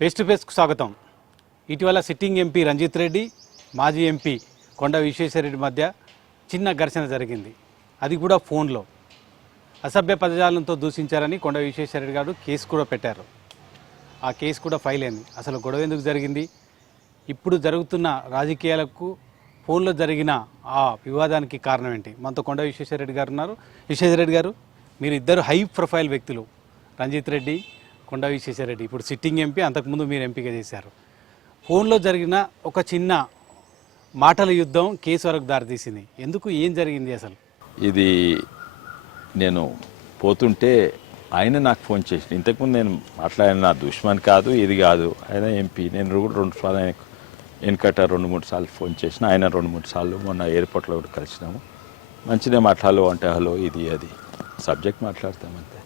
Face to ఫేస్కు స్వాగతం. ఇటీవల sitting MP Ranjith Reddy, మాజీ ఎంపీ కొండ విశ్వేశ్వరరెడ్డి మధ్య చిన్న ఘర్షణ జరిగింది. అది కూడా ఫోన్లో. అసభ్య పదజాలంతో దూషించారని కొండ విశ్వేశ్వరరెడ్డి గారు కేసు కూడా పెట్టారు. ఆ కేసు కూడా ఫైల్ అయింది. అసలు గొడవ ఎందుకు జరిగింది, ఇప్పుడు జరుగుతున్న రాజకీయాలకు ఫోన్లో జరిగిన ఆ వివాదానికి కారణం ఏంటి? మనతో కొండ విశ్వేశ్వరరెడ్డి గారు ఉన్నారు. విశ్వేశ్వరరెడ్డి గారు, మీరు ఇద్దరు హై ప్రొఫైల్ వ్యక్తులు, రంజిత్ రెడ్డి, కొండ విశ్వేశ్వరరెడ్డి. ఇప్పుడు సిట్టింగ్ ఎంపీ, అంతకుముందు మీరు ఎంపీగా చేశారు. ఫోన్లో జరిగిన ఒక చిన్న మాటల యుద్ధం కేసు వరకు దారితీసింది. ఎందుకు, ఏం జరిగింది అసలు? ఇది నేను పోతుంటే ఆయన నాకు ఫోన్ చేసి, ఇంతకుముందు నేను మాట్లాడిన నా దుష్మన్ కాదు, ఇది కాదు, ఆయన ఎంపీ. నేను కూడా 2 సార్లు ఆయన వెనకట 2-3 సార్లు ఫోన్ చేసిన, ఆయన 2-3 సార్లు మొన్న ఎయిర్పోర్ట్లో కూడా కలిసినాము. మంచిగా మాట్లాడాలి అంటే హలో ఇది అది సబ్జెక్ట్ మాట్లాడతామంతే.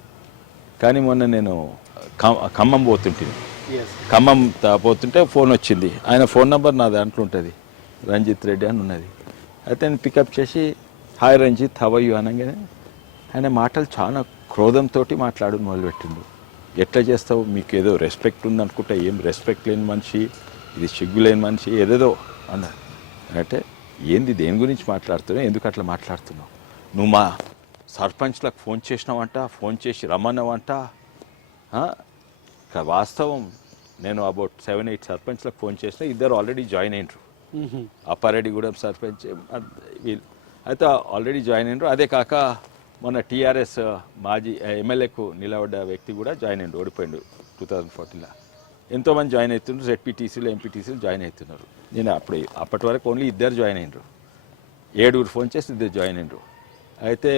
కానీ మొన్న నేను ఖమ్మం పోతుంటుంది, ఖమ్మం పోతుంటే ఫోన్ వచ్చింది. ఆయన ఫోన్ నెంబర్ నా దాంట్లో ఉంటుంది, రంజిత్ రెడ్డి అని ఉన్నది. అయితే నేను పికప్ చేసి hi Ranjith how are you అనగానే ఆయన మాటలు చాలా క్రోధంతో మాట్లాడు మొదలుపెట్టిండు. ఎట్లా చేస్తావు, మీకు ఏదో రెస్పెక్ట్ ఉందనుకుంటా, ఏం రెస్పెక్ట్ లేని మనిషి, ఇది సిగ్గు లేని మనిషి, ఏదేదో అన్నారు. అంటే ఏంది, దేని గురించి మాట్లాడుతున్నావు, ఎందుకు అట్లా మాట్లాడుతున్నావు, నువ్వు మా సర్పంచ్లకు ఫోన్ చేసినావంట, ఫోన్ చేసి రమ్మన్నావంట. వాస్తవం, నేను అబౌట్ 7-8 సర్పంచ్లకు ఫోన్ చేసిన, ఇద్దరు ఆల్రెడీ జాయిన్ అయినరు. అప్పారెడ్డిగూడెం సర్పంచ్ వీళ్ళు అయితే ఆల్రెడీ జాయిన్ అయినరు. అదే కాక మొన్న టీఆర్ఎస్ మాజీ ఎమ్మెల్యేకు నిలబడ్డ వ్యక్తి కూడా జాయిన్ అయ్యిండు, ఓడిపోయిండు 2014లో. ఎంతోమంది జాయిన్ అవుతున్నారు, ZPTCలు ఎంపీటీసీలు జాయిన్ అవుతున్నారు. నేను అప్పటి వరకు ఓన్లీ ఇద్దరు జాయిన్ అయినరు, 7 ఫోన్ చేసి 2 జాయిన్ అయినరు. అయితే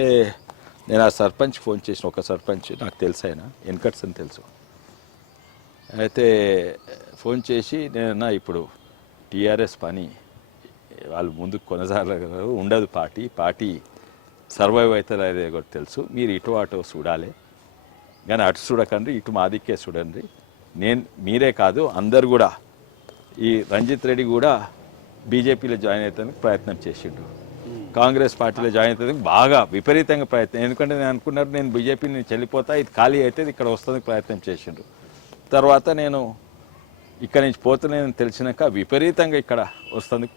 నేను ఆ సర్పంచ్కి ఫోన్ చేసిన, ఒక సర్పంచ్ నాకు తెలుసు, ఆయన వెనకట్స్ అని తెలుసు. అయితే ఫోన్ చేసి నేనన్నా ఇప్పుడు టీఆర్ఎస్ పని వాళ్ళు ముందుకు కొనసాగరు, ఉండదు, పార్టీ సర్వైవ్ అవుతారు అనేది కూడా తెలుసు. మీరు ఇటు అటు చూడాలి, కానీ అటు చూడకండి, ఇటు మా దిక్కే చూడండి. మీరే కాదు అందరు కూడా, ఈ రంజిత్ రెడ్డి కూడా బీజేపీలో జాయిన్ అవుతానికి ప్రయత్నం చేసిండు, కాంగ్రెస్ పార్టీలో జాయిన్ అవుతానికి బాగా విపరీతంగా ప్రయత్నం. ఎందుకంటే నేను అనుకున్నారు నేను బీజేపీ నుంచి వెళ్ళిపోతా, ఇది ఖాళీ అయితే ఇక్కడ వస్తుంది ప్రయత్నం చేసిండు. తర్వాత నేను ఇక్కడ నుంచి పోతున్నానని తెలిసినాక విపరీతంగా ఇక్కడ వస్తుంది,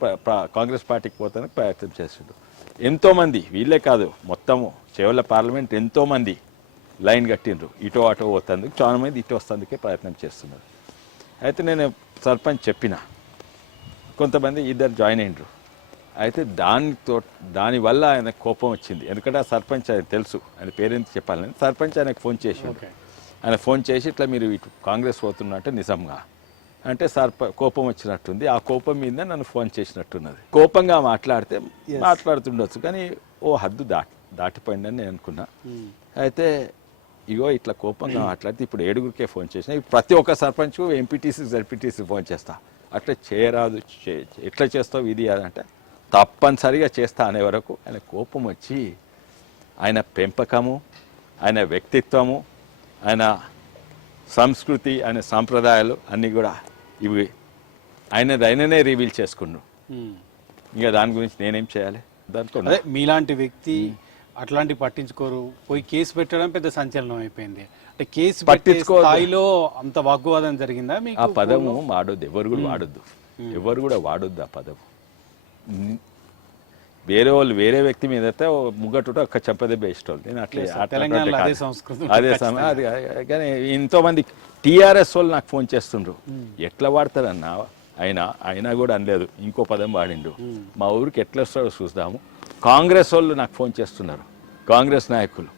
కాంగ్రెస్ పార్టీకి పోతానికి ప్రయత్నం చేసిండు. ఎంతోమంది, వీళ్ళే కాదు మొత్తము చేవల పార్లమెంట్ ఎంతోమంది లైన్ కట్టిండ్రు, ఇటో అటో పోతందుకు, చాలా మంది ఇటు వస్తుందుకే ప్రయత్నం చేస్తున్నారు. అయితే నేను సర్పంచ్ చెప్పిన, కొంతమంది ఇద్దరు జాయిన్ అయినరు. అయితే దానివల్ల ఆయన కోపం వచ్చింది. ఎందుకంటే ఆ సర్పంచ్ ఆయన తెలుసు, ఆయన పేరెందుకు చెప్పాలని. సర్పంచ్ ఆయనకు ఫోన్ చేసిండు. ఆయన ఫోన్ చేసి ఇట్లా మీరు ఇటు కాంగ్రెస్ పోతున్నట్టే నిజంగా అంటే కోపం వచ్చినట్టుంది. ఆ కోపం మీద నన్ను ఫోన్ చేసినట్టున్నది. కోపంగా మాట్లాడుతుండొచ్చు, కానీ ఓ హద్దు దాటిపోయిందని నేను అనుకున్నా. అయితే ఇగో ఇట్లా కోపంగా మాట్లాడితే ఇప్పుడు 7గురికే ఫోన్ చేసిన, ప్రతి ఒక్క సర్పంచ్ ఎంపీటీసీ ZPTC ఫోన్ చేస్తా, అట్లా చేయరాదు, ఎట్లా చేస్తావు ఇది అదంటే తప్పనిసరిగా చేస్తా అనే వరకు ఆయన కోపం వచ్చి, ఆయన పెంపకము, ఆయన వ్యక్తిత్వము, ఆయన సంస్కృతి, ఆయన సాంప్రదాయాలు అన్నీ కూడా ఇవి ఆయననే రివీల్ చేసుకున్నాడు. ఇంకా దాని గురించి నేనేం చేయాలి? దాంతో మీలాంటి వ్యక్తి అట్లాంటి పట్టించుకోరు, పోయి కేసు పెట్టడం పెద్ద సంచలనం అయిపోయింది. అంటే కేసు స్థాయిలో అంత వాగ్వాదం జరిగిందా? ఆ పదము వాడొద్దు, ఎవరు కూడా వాడొద్దు, ఎవరు కూడా వాడొద్దు ఆ పదము. వేరే వ్యక్తి మీద అయితే ముగ్గట్టుట ఒక్క చెప్పదెబ్బ ఇష్టం. నేను అట్లే అదే సమయం అది. కానీ ఎంతోమంది టీఆర్ఎస్ వాళ్ళు నాకు ఫోన్ చేస్తుండ్రు, ఎట్లా వాడతారన్నా, అయినా కూడా అనలేదు, ఇంకో పదం వాడిండు, మా ఊరికి ఎట్లా వస్తాడో చూద్దాము. కాంగ్రెస్ వాళ్ళు నాకు ఫోన్ చేస్తున్నారు, కాంగ్రెస్ నాయకులు,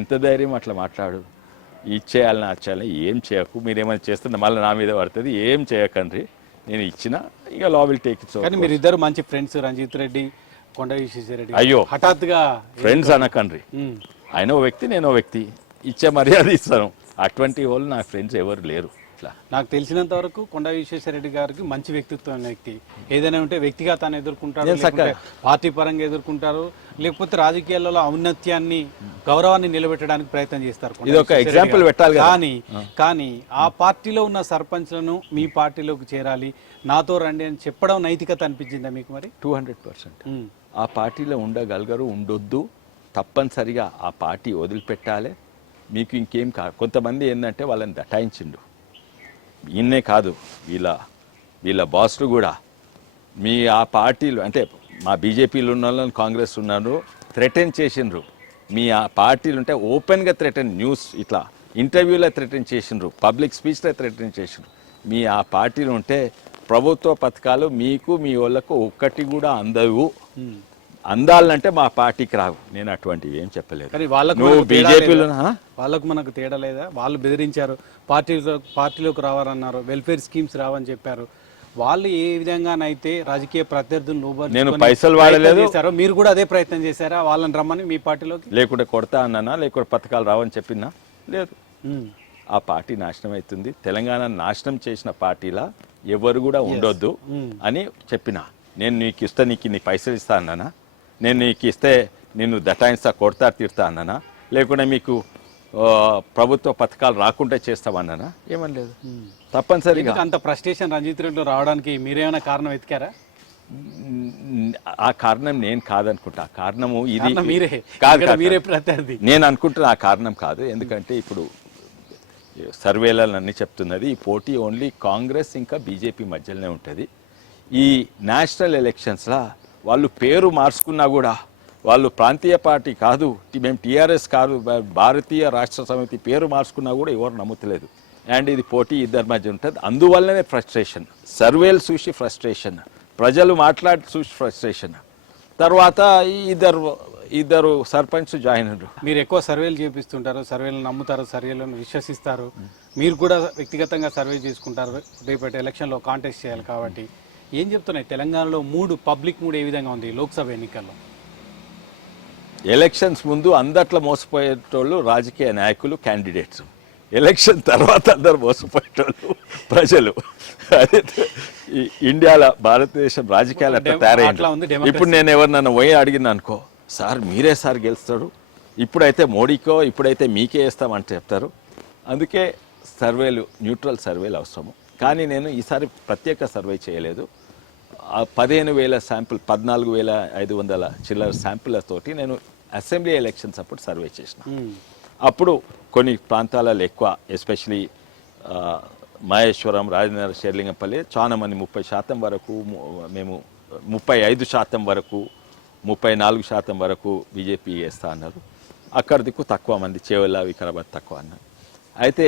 ఎంత ధైర్యం అట్లా మాట్లాడు, ఇచ్చేయాలని అచ్చేయాలని, ఏం చేయకు, మీరేమైనా చేస్తున్నా మళ్ళీ నా మీద పడుతుంది, ఏం చేయకండి, నేను ఇచ్చిన ఇక లా విల్ టేక్ ఇట్. కానీ మీరు ఇద్దరు మంచి ఫ్రెండ్స్, రంజిత్ రెడ్డి, కొండ విశ్వేశ్వరరెడ్డి. అయ్యో హఠాత్తుగా ఫ్రెండ్స్ అనకండ్రి, ఆయన ఓ వ్యక్తి, నేను ఓ వ్యక్తి, ఇచ్చే మర్యాద ఇస్తాను. అటువంటి వాళ్ళు నా ఫ్రెండ్స్ ఎవరు లేరు. నాకు తెలిసినంత వరకు కొండ విశ్వేశ్వరరెడ్డి గారికి మంచి వ్యక్తిత్వం ఉన్న వ్యక్తి. ఏదైనా ఉంటే వ్యక్తిగతాన్ని ఎదుర్కొంటారు, పార్టీ పరంగా ఎదుర్కొంటారు, లేకపోతే రాజకీయాలలో ఔన్నత్యాన్ని, గౌరవాన్ని నిలబెట్టడానికి ప్రయత్నం చేస్తారు. ఇది ఒక ఎగ్జాంపుల్ పెట్టాలి. కానీ ఆ పార్టీలో ఉన్న సర్పంచ్లను మీ పార్టీలోకి చేరాలి, నాతో రండి అని చెప్పడం నైతికత అనిపించిందా మీకు? మరి 200% ఆ పార్టీలో ఉండగలగరు, ఉండొద్దు, తప్పనిసరిగా ఆ పార్టీ వదిలిపెట్టాలి. మీకు ఇంకేం కొంతమంది ఏంటంటే వాళ్ళని దటాయించిండు, ఈయన్నే కాదు వీళ్ళ బాస్లు కూడా మీ ఆ పార్టీలు అంటే మా బీజేపీలో ఉన్న వాళ్ళని కాంగ్రెస్ ఉన్నారు థ్రెటన్ చేసిండ్రు. మీ ఆ పార్టీలు ఉంటే ఓపెన్గా థ్రెటన్, న్యూస్ ఇట్లా ఇంటర్వ్యూలో థ్రెటన్ చేసిండ్రు, పబ్లిక్ స్పీచ్లో థ్రెటన్ చేసిండ్రు. మీ ఆ పార్టీలు ఉంటే ప్రభుత్వ పథకాలు మీకు మీ వాళ్ళకు ఒక్కటి కూడా అందవు. అందాలంటే మా పార్టీకి రావు. నేను అటువంటివి ఏం చెప్పలేదు. కానీ వాళ్ళకు నువ్వు మనకు తేడా బీజేపీలో లేదా? వాళ్ళకు మనకు తేడా లేదా? వాళ్ళు బెదిరించారు, పార్టీలోకి రావాలన్నారు, వెల్ఫేర్ స్కీమ్స్ రావని చెప్పారు. వాళ్ళు ఏ విధంగానైతే రాజకీయ ప్రత్యర్థులు లోబర్చుకొని నేను పైసలు వాడలేదు. చేశారో మీరు కూడా అదే ప్రయత్నం చేశారా వాళ్ళని రమ్మని మీ పార్టీలోకి? లేకుంటే కొడతా అన్నానా, లేకుంటే పథకాలు రావని చెప్పినా లేదు. ఆ పార్టీ నాశనం అవుతుంది. తెలంగాణ నాశనం చేసిన పార్టీలా ఎవరు కూడా ఉండొద్దు అని చెప్పిన. నేను నీకు ఇస్తే నీకు నీ పైసలు ఇస్తా అన్నానా, నేను నీకు ఇస్తే నిన్ను దటాయిస్తా కొడతా తిడతా అన్నానా, లేకుంటే మీకు ప్రభుత్వ పథకాలు రాకుండా చేస్తామన్నానా, ఏమని లేదు. తప్పనిసరిగా అంత ఫ్రస్ట్రేషన్ రంజిత్ రెడ్డిలో రావడానికి మీరేమైనా కారణం వెతికారా? ఆ కారణం నేను కాదనుకుంటా. ఆ కారణము ఇది మీరే కాదు, మీరే ప్రత్యర్థి. నేను అనుకుంటున్నా ఆ కారణం కాదు. ఎందుకంటే ఇప్పుడు సర్వేలను అన్నీ చెప్తున్నది ఈ పోటీ ఓన్లీ కాంగ్రెస్ ఇంకా బీజేపీ మధ్యలోనే ఉంటుంది. ఈ నేషనల్ ఎలక్షన్స్లో వాళ్ళు పేరు మార్చుకున్నా కూడా వాళ్ళు ప్రాంతీయ పార్టీ కాదు, మేము టీఆర్ఎస్ కాదు, భారతీయ రాష్ట్ర సమితి పేరు మార్చుకున్నా కూడా ఎవరు నమ్ముతలేదు. అండ్ ఇది పోటీ ఇద్దరి మధ్య ఉంటుంది. అందువల్లనే ఫ్రస్ట్రేషన్, సర్వేలు చూసి ఫ్రస్ట్రేషన్, ప్రజలు మాట్లాడి చూసి ఫ్రస్ట్రేషన్. తర్వాత ఇద్దరు సర్పంచ్ జాయిన్ అయ్యారు. మీరు ఎక్కువ సర్వేలు చేపిస్తుంటారు, సర్వేలను నమ్ముతారు, సర్వేలను విశ్వసిస్తారు. మీరు కూడా వ్యక్తిగతంగా సర్వే చేసుకుంటారు. రేపటి ఎలక్షన్లో కాంటెస్ట్ చేయాలి కాబట్టి ఏం చెప్తున్నాయి తెలంగాణలో పబ్లిక్ మూడ్ ఏ విధంగా ఉంది లోక్సభ ఎన్నికల్లో? ఎలక్షన్స్ ముందు అందట్లో మోసపోయేటోళ్ళు రాజకీయ నాయకులు, క్యాండిడేట్స్. ఎలక్షన్ తర్వాత అందరు మోసపోయేటోళ్ళు ప్రజలు. అదే ఇండియాలో భారతదేశం రాజకీయాలు అట్లా తయారైంది. ఇప్పుడు నేను ఎవరినన్నా పోయి అడిగిన అనుకో, సార్ మీరే సార్ గెలుస్తాడు, ఇప్పుడైతే మోడీకో ఇప్పుడైతే మీకే వేస్తామంటే చెప్తారు. అందుకే సర్వేలు, న్యూట్రల్ సర్వేలు అవసరము. కానీ నేను ఈసారి ప్రత్యేక సర్వే చేయలేదు. 15,000 శాంపుల్, 14,500 చిల్లర శాంపుల్లతోటి నేను అసెంబ్లీ ఎలక్షన్స్ అప్పుడు సర్వే చేసిన. అప్పుడు కొన్ని ప్రాంతాలలో ఎక్కువ, ఎస్పెషలీ మహేశ్వరం, రాజనగర్, షేర్లింగంపల్లి చాలా మంది 30% వరకు, మేము 35% వరకు, 34% వరకు బీజేపీ వేస్తా అన్నారు. అక్కడ దిక్కు తక్కువ మంది, చేవెళ్ళ, వికారాబాద్ తక్కువ అన్నారు. అయితే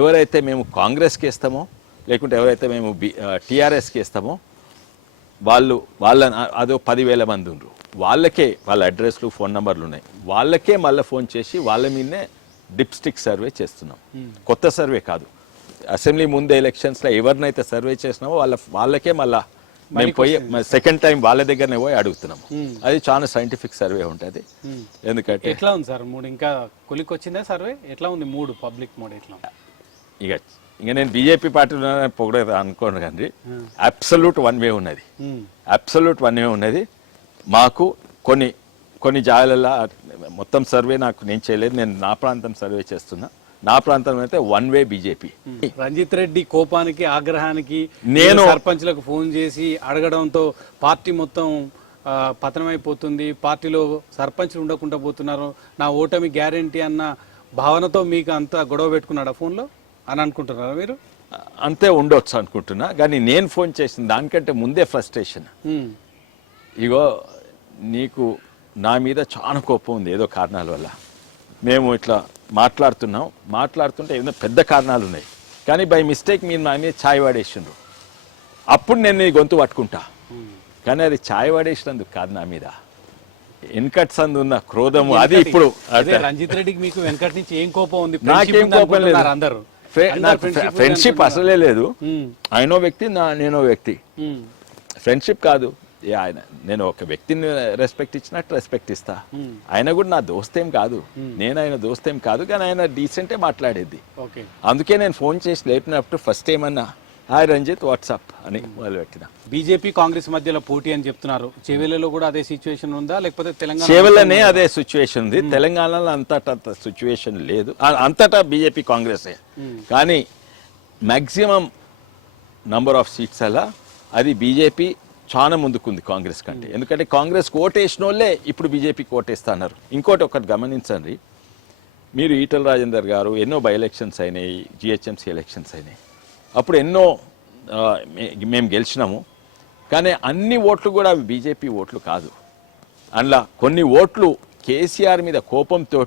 ఎవరైతే మేము కాంగ్రెస్కి వేస్తామో లేకుంటే ఎవరైతే మేము టీఆర్ఎస్కి వేస్తామో వాళ్ళ అదో 10,000 మంది ఉన్నారు. వాళ్ళకే వాళ్ళ అడ్రస్లు, ఫోన్ నెంబర్లు ఉన్నాయి. వాళ్ళకే మళ్ళీ ఫోన్ చేసి వాళ్ళ మీదనే డిప్స్టిక్ సర్వే చేస్తున్నాం. కొత్త సర్వే కాదు. అసెంబ్లీ ముందే ఎలక్షన్స్లో ఎవరినైతే సర్వే చేసినామో వాళ్ళకే మళ్ళీ మేము పోయి సెకండ్ టైం వాళ్ళ దగ్గరనే పోయి అడుగుతున్నాము. అది చాలా సైంటిఫిక్ సర్వే ఉంటుంది. ఎందుకంటే ఎట్లా ఉంది సార్ మూడు? ఇంకా కొలికి వచ్చిందా సర్వే? ఎట్లా ఉంది మూడు, పబ్లిక్ మూడు ఎట్లా? ఇక నేను బీజేపీ పార్టీ పొగడదు అనుకోను కానీ అబ్సల్యూట్ వన్ వే ఉన్నది. అబ్సల్యూట్ వన్ వే ఉన్నది. మాకు కొన్ని జాగాలలో మొత్తం సర్వే నేను చేయలేదు. నేను నా ప్రాంతం సర్వే చేస్తున్నా. నా ప్రాంతంలో అయితే one way BJP. Ranjith Reddy కోపానికి, ఆగ్రహానికి నేను సర్పంచ్లకు ఫోన్ చేసి అడగడంతో పార్టీ మొత్తం పతనమైపోతుంది, పార్టీలో సర్పంచ్లు ఉండకుండా పోతున్నారు, నా ఓటమి గ్యారంటీ అన్న భావనతో మీకు అంతా గొడవ పెట్టుకున్నాడా ఫోన్లో అని అనుకుంటున్నారా మీరు? అంతే ఉండొచ్చు అనుకుంటున్నా. కానీ నేను ఫోన్ చేసిన దానికంటే ముందే ఫ్రస్ట్రేషన్. ఇగో నీకు నా మీద చాలా కోపం ఉంది ఏదో కారణాల వల్ల. మేము ఇట్లా మాట్లాడుతుంటే ఏదో పెద్ద కారణాలు ఉన్నాయి, కానీ బై మిస్టేక్ మీరు నా మీద ఛాయ్ వాడేసిండ్రు. అప్పుడు నేను నీ గొంతు పట్టుకుంటా. కానీ అది ఛాయ్ వాడేసినందుకు కాదు, నా మీద వెంకట్ సందు ఉన్న క్రోధము. అది ఇప్పుడు రంజిత్ రెడ్డికి మీకు వెంకట్ నుంచి ఏం కోపం ఉంది? నాకేం కోపం లేదు. అందరూ ఫ్రెండ్షిప్ అసలే లేదు. ఆయనో వ్యక్తి, నేనో వ్యక్తి. ఫ్రెండ్షిప్ కాదు. ఆయన నేను ఒక వ్యక్తిని రెస్పెక్ట్ ఇచ్చినట్టు రెస్పెక్ట్ ఇస్తా. ఆయన కూడా నా దోస్తేం కాదు, నేను ఆయన దోస్తేం కాదు, కానీ ఆయన డీసెంటే మాట్లాడేది. అందుకే నేను ఫోన్ చేసి లేపినప్పుడు ఫస్ట్ ఏమన్నా హాయ్ రంజిత్ వాట్సాప్ అని వాళ్ళు పెట్టిన. బీజేపీ కాంగ్రెస్ మధ్యలో పోటీ అని చెప్తున్నారు. చేవెళ్ళలో కూడా అదే సిచ్యువేషన్ ఉందా, లేకపోతే తెలంగాణ? చేవెళ్ళనే అదే సిచ్యువేషన్ ఉంది. తెలంగాణలో అంతటా సిచ్యువేషన్ లేదు. అంతటా బీజేపీ కాంగ్రెసే. కానీ మ్యాక్సిమం నంబర్ ఆఫ్ సీట్స్ అలా అది బీజేపీ చాలా ముందుకుంది కాంగ్రెస్ కంటే. ఎందుకంటే కాంగ్రెస్ ఓటేసిన వాళ్ళే ఇప్పుడు బీజేపీకి ఓటేస్తున్నారు. ఇంకోటి ఒకటి గమనించండి, మీరు ఈటల రాజేందర్ గారు ఎన్నో బై ఎలక్షన్స్ అయినాయి, జిహెచ్ఎంసీ ఎలక్షన్స్ అయినాయి. అప్పుడు ఎన్నో మేము గెలిచినాము. కానీ అన్ని ఓట్లు కూడా బీజేపీ ఓట్లు కాదు. అందులో కొన్ని ఓట్లు కేసీఆర్ మీద కోపంతో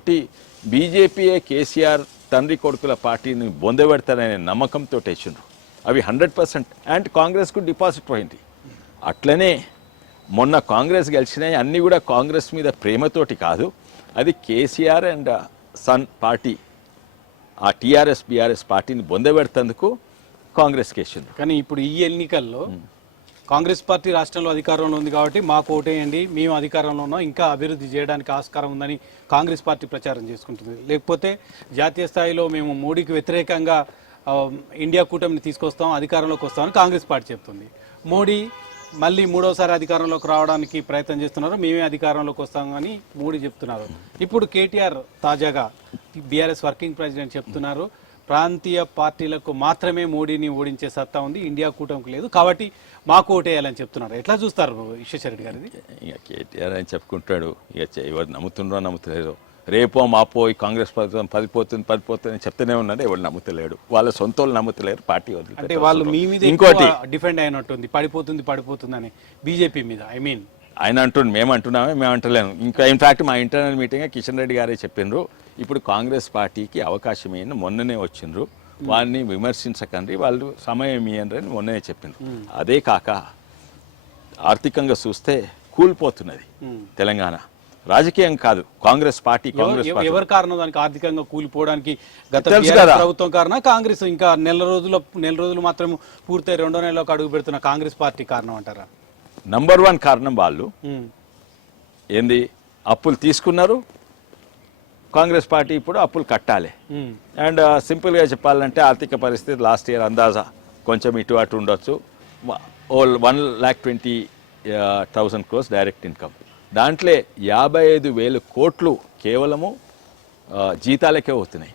బీజేపీయే కేసీఆర్ తండ్రి కొడుకుల పార్టీని బొందబెడతారనే నమ్మకంతో వేసిండ్రు. అవి 100% అండ్ కాంగ్రెస్కు డిపాజిట్ పోయింది. అట్లనే మొన్న కాంగ్రెస్ గెలిచినాయి అన్నీ కూడా కాంగ్రెస్ మీద ప్రేమతోటి కాదు, అది కేసీఆర్ అండ్ సన్ పార్టీ ఆ టీఆర్ఎస్ బీఆర్ఎస్ పార్టీని బొందబెడతందుకు కాంగ్రెస్ కేసిండ్రు. కానీ ఇప్పుడు ఈ ఎన్నికల్లో కాంగ్రెస్ పార్టీ రాష్ట్రంలో అధికారంలో ఉంది కాబట్టి మాకు ఓటేయండి, మేము అధికారంలో ఉన్నాం, ఇంకా అభివృద్ధి చేయడానికి ఆస్కారం ఉందని కాంగ్రెస్ పార్టీ ప్రచారం చేసుకుంటుంది. లేకపోతే జాతీయ స్థాయిలో మేము మోడీకి వ్యతిరేకంగా ఇండియా కూటమిని తీసుకొస్తాం, అధికారంలోకి వస్తామని కాంగ్రెస్ పార్టీ చెప్తుంది. మోడీ మళ్ళీ మూడోసారి అధికారంలోకి రావడానికి ప్రయత్నం చేస్తున్నారు, మేమే అధికారంలోకి వస్తామని మోడీ చెప్తున్నారు. ఇప్పుడు కేటీఆర్ తాజాగా బీఆర్ఎస్ వర్కింగ్ ప్రెసిడెంట్ చెప్తున్నారు, ప్రాంతీయ పార్టీలకు మాత్రమే మోడీని ఓడించే సత్తా ఉంది, ఇండియా కూటమికి లేదు, కాబట్టి మాకు ఓటేయాలని చెప్తున్నారు. ఎట్లా చూస్తారు విశ్వేశ్వరరెడ్డి గారిది? ఇక కేటీఆర్ అని చెప్పుకుంటాడు, ఇక ఎవరు నమ్ముతుండ్రో నమ్ముతలేదో, రేపో మాపో ఈ కాంగ్రెస్ ప్రభుత్వం పడిపోతుంది అని చెప్తూనే ఉన్నాడు, ఎవరు నమ్ముతలేడు, వాళ్ళ సొంత వాళ్ళు నమ్ముతలేరు, పార్టీ వదిలి. అంటే వాళ్ళు మీ మీద ఇంకోటి డిఫెండ్ అయినట్టుంది, పడిపోతుంది అని బీజేపీ మీద. ఐ మీన్ ఆయన అంటుండు, మేము అంటలేము. ఇంకా ఇన్ఫాక్ట్ మా ఇంటర్నల్ మీటింగ్ కిషన్ రెడ్డి గారే చెప్పిండ్రు, ఇప్పుడు కాంగ్రెస్ పార్టీకి అవకాశం ఏమైనా మొన్ననే వచ్చిండ్రు, వారిని విమర్శించకండి, వాళ్ళు సమయం ఇయ్యండి అని మొన్ననే చెప్పిండ్రు. అదే కాక ఆర్థికంగా చూస్తే కూలిపోతున్నది తెలంగాణ, రాజకీయం కాదు కాంగ్రెస్ పార్టీ. ఎవరు కారణం దానికి ఆర్థికంగా కూలిపోవడానికి? గత ప్రభుత్వం కారణం, కాంగ్రెస్ ఇంకా నెల రోజులు మాత్రం పూర్తయి 2వ నెలలోకి అడుగు పెడుతున్న కాంగ్రెస్ పార్టీ కారణం అంటారా? నంబర్ 1 కారణం వాళ్ళు ఏంది, అప్పులు తీసుకున్నారు, కాంగ్రెస్ పార్టీ ఇప్పుడు అప్పులు కట్టాలి. అండ్ సింపుల్గా చెప్పాలంటే ఆర్థిక పరిస్థితి లాస్ట్ ఇయర్ అందాజా కొంచెం ఇటు అటు ఉండొచ్చు, 1,20,000 crores డైరెక్ట్ ఇన్కమ్, దాంట్లో 55,000 కోట్లు కేవలము జీతాలకే అవుతున్నాయి.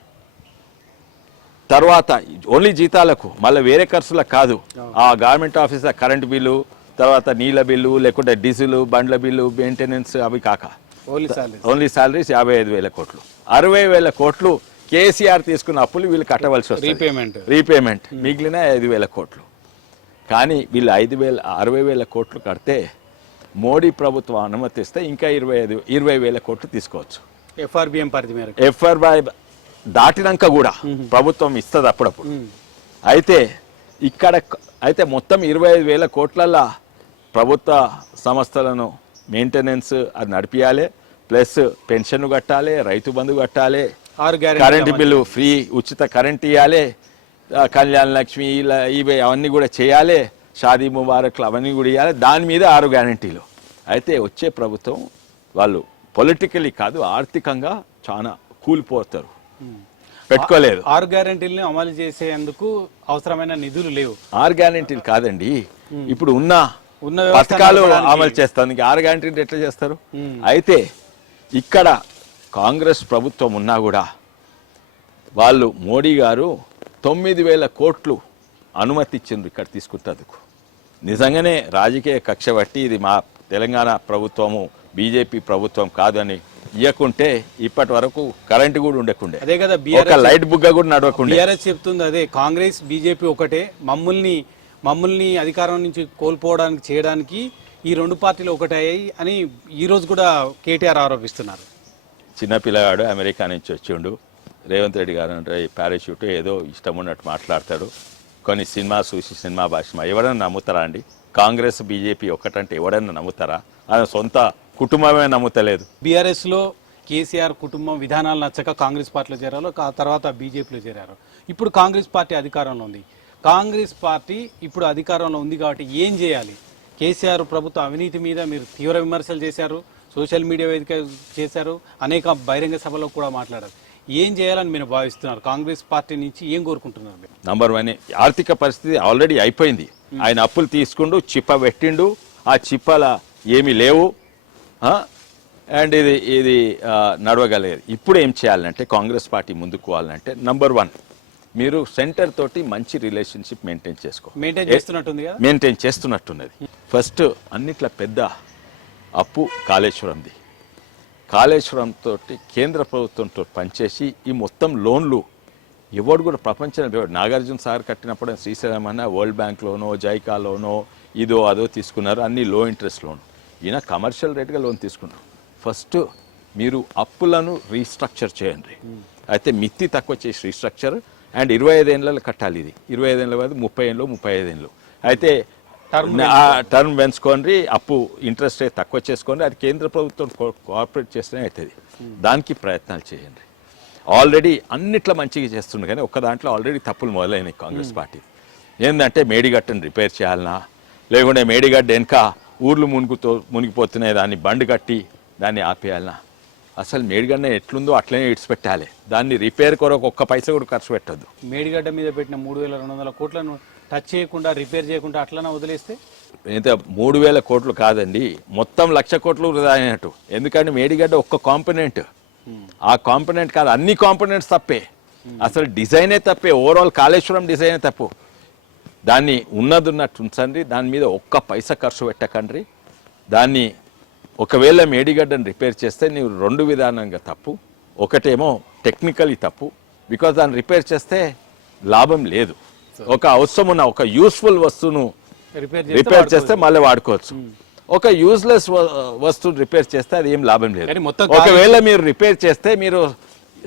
తర్వాత ఓన్లీ జీతాలకు, మళ్ళీ వేరే ఖర్చులకు కాదు, ఆ గవర్నమెంట్ ఆఫీసర్ కరెంట్ బిల్లు, తర్వాత నీళ్ళ బిల్లు, లేకుంటే డీజిల్ బండ్ల బిల్లు, మెయింటెనెన్స్, అవి కాక ఓన్లీ సాలరీస్ 55,000 కోట్లు. 60,000 కోట్లు కేసీఆర్ తీసుకున్న అప్పులు వీళ్ళు కట్టవలసి వస్తుంది, రీపేమెంట్, మిగిలిన 5,000 కోట్లు. కానీ వీళ్ళు 60,000 కోట్లు కడితే మోడీ ప్రభుత్వం అనుమతిస్తే ఇంకా 20,000 కోట్లు తీసుకోవచ్చు. ఎఫ్ఆర్బిఎం పరిధి మేరకు, ఎఫ్ఆర్బి దాటినాక కూడా ప్రభుత్వం ఇస్తుంది అప్పుడప్పుడు. అయితే మొత్తం 25,000 కోట్లల్లో ప్రభుత్వ సంస్థలను మెయింటెనెన్స్ అది నడిపియాలి, ప్లస్ పెన్షన్ కట్టాలి, రైతు బంధు కట్టాలి, కరెంటు బిల్లు ఫ్రీ, ఉచిత కరెంట్ ఇవ్వాలి, కళ్యాణ లక్ష్మి ఇవి అవన్నీ కూడా చేయాలి, షాదీ ముబారక్లు అవన్నీ కూడా ఇవ్వాలి. దాని మీద 6 గ్యారంటీలు. అయితే వచ్చే ప్రభుత్వం వాళ్ళు పొలిటికలీ కాదు ఆర్థికంగా చాలా కూలిపోతారు, పెట్టుకోలేదు. 6 గ్యారంటీలను అమలు చేసేందుకు అవసరమైన నిధులు లేవు. 6 గ్యారంటీలు కాదండి, ఇప్పుడు ఉన్న పథకాలు అమలు చేస్తాను, 6 గ్యారంటీలు ఎట్లా చేస్తారు? అయితే ఇక్కడ కాంగ్రెస్ ప్రభుత్వం ఉన్నా కూడా వాళ్ళు మోడీ గారు 9,000 కోట్లు అనుమతి ఇచ్చిండ్రు ఇక్కడ తీసుకుంటందుకు. నిజంగానే రాజకీయ కక్ష బట్టి ఇది మా తెలంగాణ ప్రభుత్వము బీజేపీ ప్రభుత్వం కాదని ఇవ్వకుంటే ఇప్పటి వరకు కరెంటు కూడా ఉండకుండే, అదే కదా ఒక లైట్ బుగ్గ కూడా నడవకుండా. బీఆర్ఎస్ చెప్తుంది అదే, కాంగ్రెస్ బీజేపీ ఒకటే, మమ్మల్ని అధికారం నుంచి కోల్పోవడానికి చేయడానికి ఈ 2 పార్టీలు ఒకటయ్యాయి అని ఈ రోజు కూడా కేటీఆర్ ఆరోపిస్తున్నారు. చిన్నపిల్లగాడు అమెరికా నుంచి వచ్చిండు, రేవంత్ రెడ్డి గారు అంటే పారాషూట్ ఏదో ఇష్టం ఉన్నట్టు మాట్లాడతాడు, కొన్ని సినిమా చూసి సినిమా భాష ఎవడన్నా నమ్ముతారా అండి? కాంగ్రెస్ బీజేపీ ఒకటంటే ఎవడన్నా నమ్ముతారా? ఆయన సొంత కుటుంబమే నమ్ముతలేదు. బీఆర్ఎస్లో కేసీఆర్ కుటుంబం విధానాలు నచ్చక కాంగ్రెస్ పార్టీలో చేరారు, ఆ తర్వాత బీజేపీలో చేరారు. ఇప్పుడు కాంగ్రెస్ పార్టీ అధికారంలో ఉంది. కాంగ్రెస్ పార్టీ ఇప్పుడు అధికారంలో ఉంది కాబట్టి ఏం చేయాలి? కేసీఆర్ ప్రభుత్వ అవినీతి మీద మీరు తీవ్ర విమర్శలు చేశారు, సోషల్ మీడియా వేదిక చేశారు, అనేక బహిరంగ సభలో కూడా మాట్లాడారు. ఏం చేయాలని మీరు భావిస్తున్నారు? కాంగ్రెస్ పార్టీ నుంచి ఏం కోరుకుంటున్నారు మీరు? నంబర్ 1 ఆర్థిక పరిస్థితి ఆల్రెడీ అయిపోయింది. ఆయన అప్పులు తీసుకుంటూ చిప్ప పెట్టిండు, ఆ చిప్పల ఏమీ లేవు, అండ్ ఇది నడవగలిగేది. ఇప్పుడు ఏం చేయాలంటే కాంగ్రెస్ పార్టీ ముందుకు పోవాలంటే నంబర్ 1 మీరు సెంటర్ తోటి మంచి రిలేషన్షిప్ మెయింటైన్ చేస్తున్నట్టున్నది. ఫస్ట్ అన్నిట్ల పెద్ద అప్పు కాళేశ్వరంది. కాళేశ్వరం తోటి కేంద్ర ప్రభుత్వంతో పనిచేసి ఈ మొత్తం లోన్లు ఎవడు కూడా ప్రపంచంలో నాగార్జున సార్ కట్టినప్పుడు శ్రీశైలం అన్న వరల్డ్ బ్యాంక్లోనో జైకాలోనో ఇదో అదో తీసుకున్నారు, అన్ని లో ఇంట్రెస్ట్ లోన్. ఈయన కమర్షియల్ రేట్గా లోన్ తీసుకున్నారు. ఫస్ట్ మీరు అప్పులను రీస్ట్రక్చర్ చేయండి. అయితే మిత్తి తక్కువ చేసి రీస్ట్రక్చర్ అండ్ 25 ఏళ్ళలో కట్టాలి. ఇది 25 ఏళ్ళ కాదు, 30 ఏళ్ళు 35 ఏళ్ళు. అయితే టర్మ్ పెంచుకోండి, అప్పు ఇంట్రెస్ట్ రేట్ తక్కువ చేసుకోండి. అది కేంద్ర ప్రభుత్వం కోఆపరేట్ చేస్తేనే అవుతుంది. దానికి ప్రయత్నాలు చేయండి. ఆల్రెడీ అన్నిట్లో మంచిగా చేస్తుంది, కానీ ఒక్క దాంట్లో ఆల్రెడీ తప్పులు మొదలైనాయి కాంగ్రెస్ పార్టీ. ఏంటంటే మేడిగట్టను రిపేర్ చేయాలన్నా, లేకుంటే మేడిగడ్డ వెనక ఊర్లు మునిగిపోతున్నాయి, దాన్ని బండ్ కట్టి దాన్ని ఆపేయాలన్నా. అసలు మేడిగడ్డ ఎట్లుందో అట్లనే ఇడిచిపెట్టాలి. దాన్ని రిపేర్ కొరకు ఒక్క పైసా కూడా ఖర్చు పెట్టద్దు. మేడిగడ్డ మీద పెట్టిన 3,200 కోట్లను టచ్ చేయకుండా రిపేర్ చేయకుండా అట్లనే వదిలేస్తే అయితే 3,000 కోట్లు కాదండి, మొత్తం 1,00,000 కోట్లు వృధా అయినట్టు. ఎందుకంటే మేడిగడ్డ ఒక్క కాంపోనెంట్, ఆ కాంపోనెంట్ కాదు, అన్ని కాంపోనెంట్స్ తప్పే. అసలు డిజైనే తప్పే, ఓవరాల్ కాళేశ్వరం డిజైనే తప్పు. దాన్ని ఉన్నట్టు ఉంచండి, దాని మీద ఒక్క పైసా ఖర్చు పెట్టకండి. దాన్ని ఒకవేళ మేడిగడ్డను రిపేర్ చేస్తే నీవు 2 విధానంగా తప్పు. ఒకటేమో టెక్నికలీ తప్పు, బికాజ్ దాన్ని రిపేర్ చేస్తే లాభం లేదు. ఒక అవసరం ఉన్న ఒక యూస్ఫుల్ వస్తువును రిపేర్ చేస్తే మళ్ళీ వాడుకోవచ్చు. ఒక యూజ్లెస్ వస్తువును రిపేర్ చేస్తే అది ఏం లాభం లేదు. ఒకవేళ మీరు రిపేర్ చేస్తే మీరు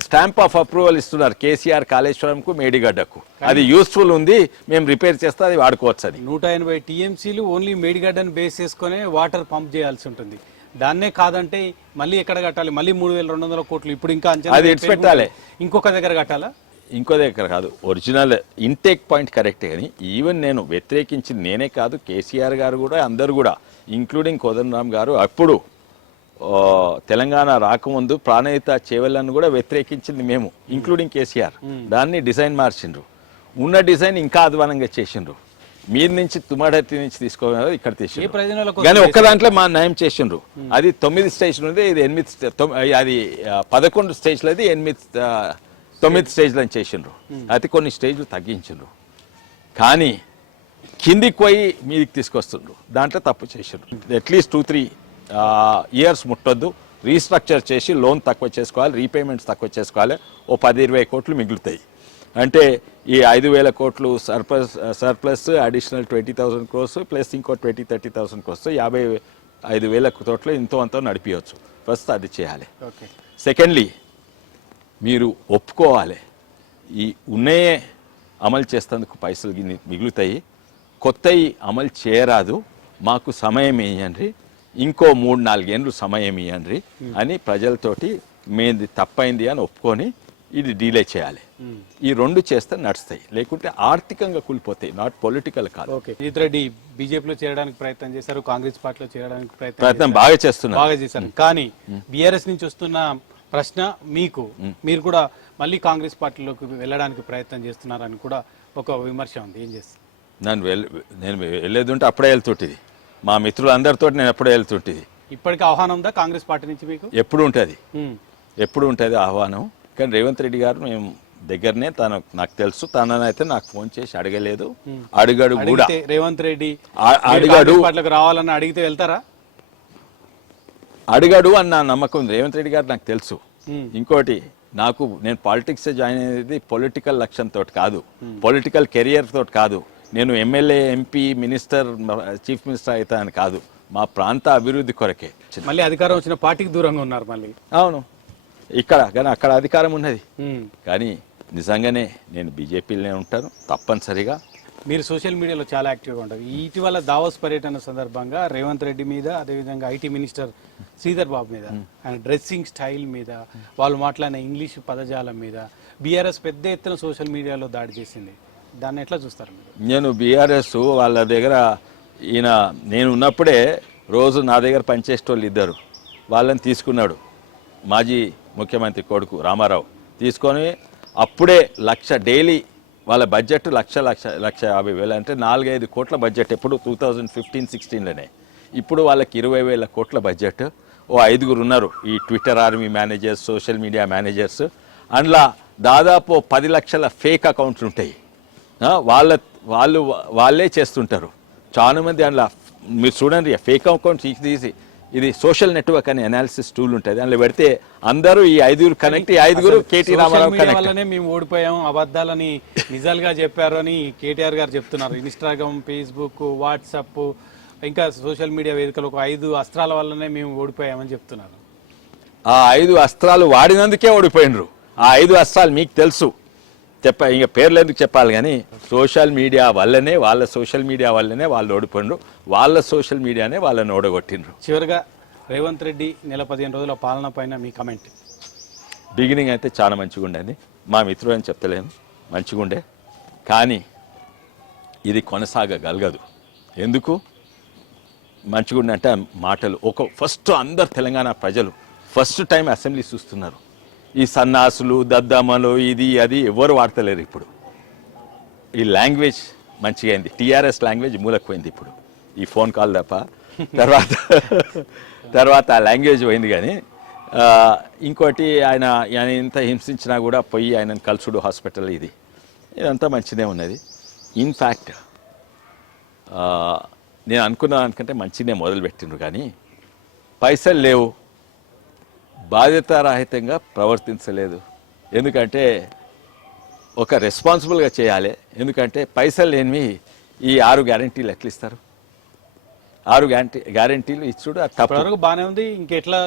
స్టాంప్ ఆఫ్ అప్రూవల్ ఇస్తున్నారు కేసీఆర్ కాళేశ్వరంకు మేడిగడ్డకు, అది యూస్ఫుల్ ఉంది, మేము రిపేర్ చేస్తే అది వాడుకోవచ్చు. అది 180 టీఎంసీలు ఓన్లీ మేడిగడ్డను బేస్ చేసుకునే వాటర్ పంప్ చేయాల్సి ఉంటుంది. దాన్నే కాదంటే మళ్ళీ ఎక్కడ కట్టాలి? మళ్ళీ 3,200 కోట్లు ఇప్పుడు ఇంకా అది ఇట్స్ పెట్టాలి. ఇంకొక దగ్గర కట్టాలా? ఇంకో దగ్గర కాదు, ఒరిజినల్ ఇంటేక్ పాయింట్ కరెక్టే. కానీ ఈవెన్ నేను వ్యతిరేకించింది నేనే కాదు, కేసీఆర్ గారు కూడా, అందరు కూడా, ఇంక్లూడింగ్ కోదండరామ్ గారు అప్పుడు తెలంగాణ రాకముందు ప్రాణహిత చేవెళ్ళను కూడా వ్యతిరేకించింది మేము, ఇంక్లూడింగ్ కేసీఆర్. దాన్ని డిజైన్ మార్చిండ్రు, ఉన్న డిజైన్ ఇంకా అధ్వానంగా చేసిండ్రు. మీరు నుంచి తుమ్మడత్తి నుంచి తీసుకోవాలి ఇక్కడ తీసిండ్రు, కానీ ఒక్క దాంట్లో మా న్యాయం చేసిండ్రు. అది 9 స్టేజ్లు ఉంది, ఇది 8, అది 11 స్టేజ్లు, అది 9 స్టేజ్లను చేసిండ్రు. అయితే కొన్ని స్టేజ్లు తగ్గించిండ్రు, కానీ కిందికి పోయి మీదికి తీసుకొస్తుండ్రు. దాంట్లో తప్పు చేసిండ్రు. అట్లీస్ట్ 2-3 ఇయర్స్ ముట్టొద్దు, రీస్ట్రక్చర్ చేసి లోన్ తక్కువ చేసుకోవాలి, రీపేమెంట్స్ తక్కువ చేసుకోవాలి. ఓ 10-20 కోట్లు మిగులుతాయి. అంటే ఈ 5,000 కోట్లు సర్ప్లస్ అడిషనల్ 20,000 క్రోర్స్ ప్లస్ ఇంకో 20-30,000 క్రోర్స్ 55,000 కోట్లు ఇంతో అంతా నడిపించవచ్చు. ఫస్ట్ అది చేయాలి. సెకండ్లీ మీరు ఒప్పుకోవాలి, ఈ ఉన్నాయే అమలు చేసేందుకు పైసలు మిగులుతాయి, కొత్తవి అమలు చేయరాదు, మాకు సమయం ఇవ్వండి, ఇంకో 3-4 ఏళ్ళు సమయం ఇవ్వండి అని ప్రజలతోటి మీది తప్పైంది అని ఒప్పుకొని ఇది డీలే చేయాలి. ఈ 2 చేస్తే నడుస్తాయి, లేకుంటే ఆర్థికంగా కూలిపోతాయి, నాట్ పొలిటికల్ కాదు. జిత్ రెడ్డి బీజేపీలో చేరడానికి ప్రయత్నం చేశారు, కాంగ్రెస్ పార్టీలో చేరడానికి ప్రయత్నం బాగా చేస్తున్నారు. కానీ బీఆర్ఎస్ నుంచి వస్తున్న ప్రశ్న మీరు కూడా మళ్ళీ కాంగ్రెస్ పార్టీలోకి వెళ్ళడానికి ప్రయత్నం చేస్తున్నారని కూడా ఒక విమర్శ ఉంది. ఏం చేస్తారు? నేను వెళ్ళేది ఉంటే అప్పుడే వెళ్తుంటుంది, మా మిత్రులందరితో నేను ఎప్పుడే వెళ్తుంటుంది. ఇప్పటికీ ఆహ్వానం ఉందా కాంగ్రెస్ పార్టీ నుంచి మీకు? ఎప్పుడు ఉంటుంది ఆహ్వానం. కానీ రేవంత్ రెడ్డి గారు మేము దగ్గరనే, నాకు తెలుసు, తననైతే నాకు ఫోన్ చేసి అడగలేదు, అడిగాడు కూడా. రేవంత్ రెడ్డి అడిగాడు, రావాలని అడిగితే వెళ్తారా? అడిగాడు అన్న నమ్మకం రేవంత్ రెడ్డి గారు నాకు తెలుసు. ఇంకోటి, నేను పాలిటిక్స్ జాయిన్ అయ్యేది పొలిటికల్ లక్ష్యంతో కాదు, పొలిటికల్ కెరియర్ తోటి కాదు, నేను MLA, MP, minister, chief minister అవుతానని కాదు, మా ప్రాంత అభివృద్ధి కొరకే. మళ్ళీ అధికారం వచ్చిన పార్టీకి దూరంగా ఉన్నారు మళ్ళీ. అవును, ఇక్కడ కానీ అక్కడ అధికారం ఉన్నది, కానీ నిజంగానే నేను బీజేపీలోనే ఉంటాను తప్పనిసరిగా. మీరు సోషల్ మీడియాలో చాలా యాక్టివ్గా ఉంటారు. ఇటీవల దావోస్ పర్యటన సందర్భంగా రేవంత్ రెడ్డి మీద, అదేవిధంగా ఐటీ మినిస్టర్ శ్రీధర్ బాబు మీద, ఆయన డ్రెస్సింగ్ స్టైల్ మీద, వాళ్ళు మాట్లాడిన ఇంగ్లీష్ పదజాలం మీద బీఆర్ఎస్ పెద్ద ఎత్తున సోషల్ మీడియాలో దాడి చేసింది. దాన్ని ఎట్లా చూస్తారు మీరు? నేను బీఆర్ఎస్ వాళ్ళ దగ్గర, నేను ఉన్నప్పుడే రోజు నా దగ్గర పనిచేసేటోళ్ళు 2 వాళ్ళని తీసుకున్నాడు. మాజీ ముఖ్యమంత్రి కొడుకు రామారావు తీసుకొని అప్పుడే 1,00,000 డైలీ, వాళ్ళ బడ్జెట్ 1,50,000 అంటే 4-5 కోట్ల బడ్జెట్ ఎప్పుడు 2015-16లోనే. ఇప్పుడు వాళ్ళకి 20,000 కోట్ల బడ్జెట్. ఓ 5 ఉన్నారు ఈ Twitter army managers, social media managers. అందులో దాదాపు 10 లక్షల ఫేక్ అకౌంట్స్ ఉంటాయి, వాళ్ళే చేస్తుంటారు. చాలా మంది అందులో మీరు చూడండి, ఫేక్ అకౌంట్స్ తీసి ఇది సోషల్ నెట్వర్క్ అనే అనాలిసిస్ టూల్ ఉంటుంది అందులో పెడితే అందరూ ఈ 5 కనెక్ట్, ఈ 5 KT social Rama Rao media connect. వల్లనే మేము ఓడిపోయాం, అబద్ధాలని నిజాలుగా చెప్పారు అని కేటీఆర్ గారు చెప్తున్నారు. ఇన్స్టాగ్రామ్, ఫేస్బుక్, వాట్సాప్ ఇంకా సోషల్ మీడియా వేదికలు ఒక 5 అస్త్రాల వల్లనే మేము ఓడిపోయామని చెప్తున్నారు. ఆ 5 అస్త్రాలు వాడినందుకే ఓడిపోయినరు. ఆ 5 అస్త్రాలు మీకు తెలుసు, ఇంకా పేర్లు ఎందుకు చెప్పాలి, కానీ సోషల్ మీడియా వల్లనే, వాళ్ళ సోషల్ మీడియా వల్లనే వాళ్ళు ఓడిపోయినరు, వాళ్ళ సోషల్ మీడియానే వాళ్ళని ఓడగొట్టినరు. చివరిగా రేవంత్ రెడ్డి నెల 15 రోజుల పాలన పైన మీ కమెంట్. బిగినింగ్ అయితే చాలా మంచిగా ఉండేది, మా మిత్రుడు అని చెప్తలేను, మంచిగా ఉండే, కానీ ఇది కొనసాగగలగదు. ఎందుకు మంచిగా ఉండే అంటే మాటలు ఫస్ట్ అందరు తెలంగాణ ప్రజలు ఫస్ట్ టైం అసెంబ్లీ చూస్తున్నారు. ఈ సన్నాసులు, దద్దమ్మలు, ఇది అది ఎవరు వాడతలేరు. ఇప్పుడు ఈ లాంగ్వేజ్ మంచిగా అయింది, టీఆర్ఎస్ లాంగ్వేజ్ మూలకపోయింది ఇప్పుడు, ఈ ఫోన్ కాల్ తప్ప. తర్వాత ఆ లాంగ్వేజ్ పోయింది. కానీ ఇంకోటి ఆయన ఇంత హింసించినా కూడా పోయి ఆయనను కలుసుడు హాస్పిటల్, ఇదంతా మంచిదే ఉన్నది. ఇన్ఫ్యాక్ట్ నేను అనుకున్నాను మంచిదే మొదలుపెట్టిండ్రు, కానీ పైసలు లేవు, బాధ్యతారాహితంగా ప్రవర్తించలేదు. ఎందుకంటే ఒక రెస్పాన్సిబుల్గా చేయాలి. ఎందుకంటే పైసలు లేనివి ఈ 6 గ్యారెంటీలు ఎట్లా ఇస్తారు? 6 గ్యారెంటీలు ఇచ్చుడు తప్ప బాగానే ఉంది, ఇంకెట్లా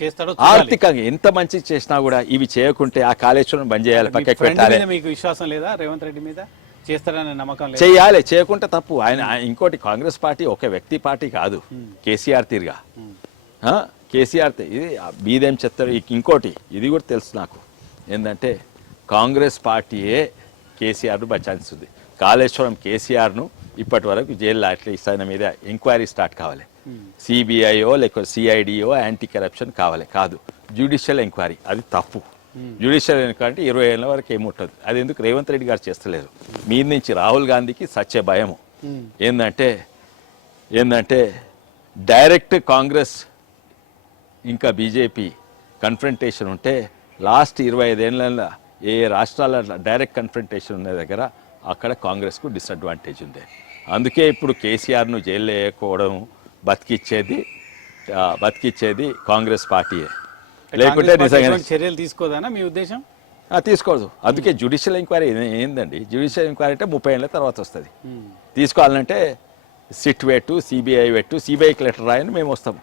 చేస్తాడో. ఆర్థికంగా ఎంత మంచి చేసినా కూడా ఇవి చేయకుంటే ఆ కాళేశ్వరం బంద్ చేయాలి, పక్కకి పెట్టాలి. మీకు విశ్వాసం లేదా రేవంత్ రెడ్డి మీద? చేస్తాడనే నమ్మకం లేదా? చేయాలి, చేయకుంటే తప్పు. ఆయన ఇంకోటి, కాంగ్రెస్ పార్టీ ఒక వ్యక్తి పార్టీ కాదు, కేసీఆర్ తీరుగా. కేసీఆర్ ఇది బీదేం చెప్తారు. ఇంకోటి ఇది కూడా తెలుసు నాకు, ఏంటంటే కాంగ్రెస్ పార్టీయే కేసీఆర్ను బచాయిస్తుంది. కాళేశ్వరం కేసీఆర్ను ఇప్పటి వరకు జైల్లో అట్లీస్ట్ ఆయన మీద ఎంక్వైరీ స్టార్ట్ కావాలి, సిబిఐఓ లేకపోతే సిఐడిఓ యాంటీ కరప్షన్ కాదు, జ్యుడిషియల్ ఎంక్వైరీ. అది తప్పు. జ్యుడిషియల్ ఎంక్వైరీ అంటే 20 ఏళ్ళ వరకు ఏముంటుంది. అది ఎందుకు రేవంత్ రెడ్డి గారు చేస్తలేరు? మీద నుంచి రాహుల్ గాంధీకి సచ్చే భయము. ఏంటంటే డైరెక్ట్ కాంగ్రెస్ ఇంకా బీజేపీ కన్ఫ్రంటేషన్ ఉంటే లాస్ట్ 25 ఏళ్ళ ఏ రాష్ట్రాల డైరెక్ట్ కన్ఫ్రంటేషన్ ఉన్న దగ్గర అక్కడ కాంగ్రెస్కు డిసడ్వాంటేజ్ ఉంది. అందుకే ఇప్పుడు కేసీఆర్ను జైల్లో వేయకపోవడం, బతికిచ్చేది కాంగ్రెస్ పార్టీయే. లేకుంటే నిజంగా చర్యలు తీసుకోదానా మీ ఉద్దేశం? తీసుకోదు. అందుకే జ్యుడిషియల్ ఎంక్వైరీ ఏందండి? జ్యుడిషియల్ ఎంక్వైరీ అంటే 30 ఏళ్ళ తర్వాత వస్తుంది. తీసుకోవాలంటే సిట్ పెట్టు, సిబిఐ పెట్టు, సిబిఐకి లెటర్ రాయని మేము వస్తాం.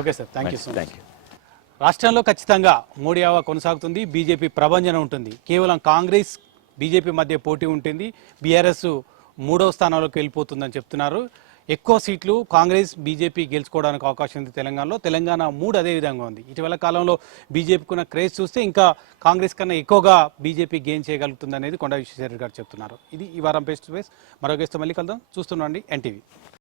Okay sir, thank you. Thank you. రాష్ట్రంలో ఖచ్చితంగా మోడీ హవా కొనసాగుతుంది, బీజేపీ ప్రభంజనం ఉంటుంది. కేవలం కాంగ్రెస్ బీజేపీ మధ్య పోటీ ఉంటుంది. బీఆర్ఎస్ 3వ స్థానంలోకి వెళ్ళిపోతుందని చెప్తున్నారు. ఎక్కువ సీట్లు కాంగ్రెస్ బీజేపీ గెలుచుకోవడానికి అవకాశం ఉంది తెలంగాణలో. తెలంగాణ 3 అదే విధంగా ఉంది. ఇటీవల కాలంలో బీజేపీకి ఉన్న క్రేజ్ చూస్తే ఇంకా కాంగ్రెస్ కన్నా ఎక్కువగా బీజేపీ గెయిన్ చేయగలుగుతుంది అనేది కొండా విశ్వేశ్వరరెడ్డి గారు చెప్తున్నారు. ఇది ఈ వారం ఫేస్ టు ఫేస్. మరో గెస్ట్ మళ్ళీ కలుద్దాం. చూస్తున్నాండి ఎన్టీవీ.